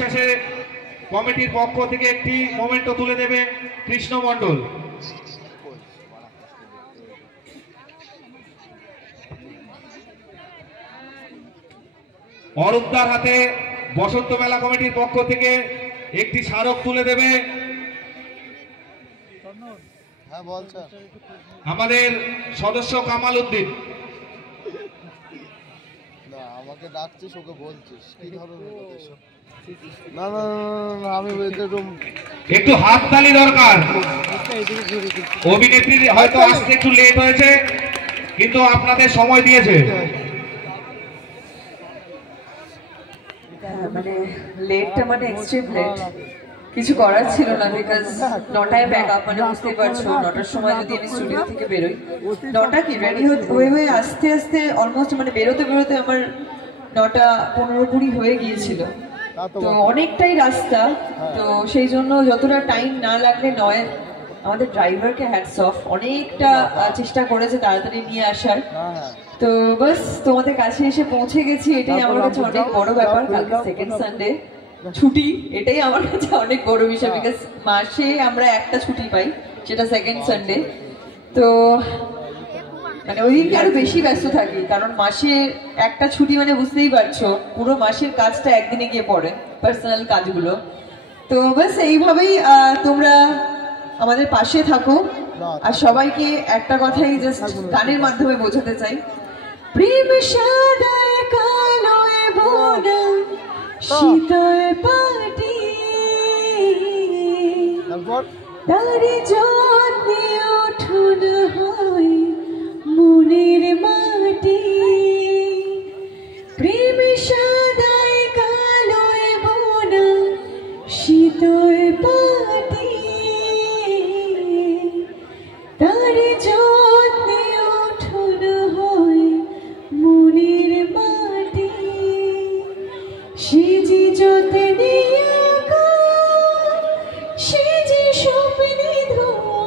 বিশ্বাসের কমিটির পক্ষ থেকে একটি মোমেন্টো তুলে দেবে কৃষ্ণ মণ্ডল। অরূপদার হাতে বসন্ত মেলা কমিটির পক্ষ থেকে একটি স্মারক তুলে দেবে আমাদের সদস্য কামাল উদ্দিন। আমাকে ডাকছিস, ওকে বলছিস কি ধরনের কথা এসব? না না না, আমি একটু হাততালি দরকার। অভিনেত্রী হয়তো আসতে একটু লেট হয়েছে, কিন্তু আপনাদের সময় দিয়েছে। মানে লেটটা মানে এক্সট্রিম লেট, কিছু করার ছিল না, বিকজ 9টায় ব্যাক আপ, মানে বুঝতেই পারছো 9টার সময় যদি আমি স্টুডিও থেকে বেরোই, 9টা কি রেডি হয়ে আস্তে আস্তে অলমোস্ট মানে বেরোতে বেরোতে আমার 9টা 15-20 হয়ে গিয়েছিল। তো অনেকটাই রাস্তা, তো সেই জন্য যতটা টাইম না লাগলে নয়। আমাদের ড্রাইভারকে হ্যাটস অফ, অনেকটা চেষ্টা করেছে তাড়াতাড়ি নিয়ে আসার। তো বাস তোমাদের কাছে এসে পৌঁছে গেছি, এটাই আমার কাছে অনেক বড় ব্যাপার। কালকে সেকেন্ড সানডে ছুটি, এটাই আমার কাছে অনেক বড় বিষয়, বিকজ মাসে আমরা একটা ছুটি পাই, সেটা সেকেন্ড সানডে। তো মানে ওই দিনকে আরো বেশি ব্যস্ত থাকি, কারণ মাসে একটা ছুটি মানে বুঝতেই পারছো পুরো মাসের কাজটা একদিনে গিয়ে পড়ে, পার্সোনাল কাজগুলো। তো বাস এইভাবেই তোমরা আমাদের পাশে থাকো। আর সবাইকে একটা কথাই জাস্ট গানের মাধ্যমে বোঝাতে চাই, প্রেম সাদায় কালোয় বোনা শীতল পাটি, তারি যত্নে উঠুন হয় মনের মাটি। প্রেম সাদায় কালোয় বোনা শীতল পাটি, তারি যত্নে উঠুন হয় মনের মাটি। সেজি যত্নে সে যে স্বপ্নে ধোয়া,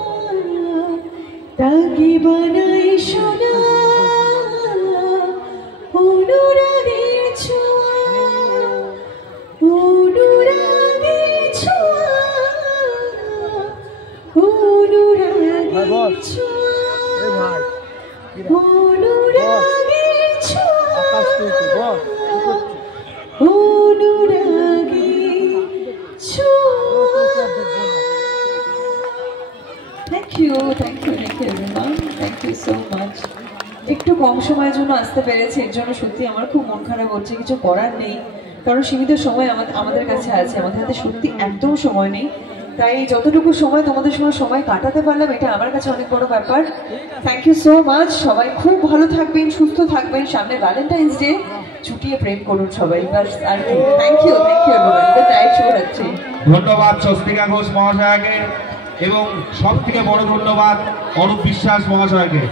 তাকে বানাই সোনা অনুরাগের ছোঁয়া, অনুরাগের ছোঁয়া, অনুরাগের ছোঁয়া, অনুরাগের ছোঁয়া, অনুরাগের ছোঁয়া। Thank you everyone, thank you so much. একটু কম সময়ের জন্য আসতে পেরেছি, এর জন্য সত্যি আমার খুব মন খারাপ হচ্ছে, কিছু করার নেই, কারণ সীমিত সময় আমাদের কাছে আছে, আমাদের হাতে সত্যি একদম সময় নেই। তাই যতটুকু সময় তোমাদের সঙ্গে সময় কাটাতে পারলাম, এটা আমার কাছে অনেক বড় ব্যাপার। Thank you so much. সবাই খুব ভালো থাকবেন, সুস্থ থাকবেন। সামনে ভ্যালেন্টাইন্স ডে, ছুটিয়ে প্রেম করুন সবাই, বাস আর কি। Thank you everyone. Good night, শুভরাত্রি। ধন্যবাদ স্বস্তিকা ঘোষ মহাশয়কে, এবং সব থেকে বড় ধন্যবাদ অরূপ বিশ্বাস মহাশয়কে।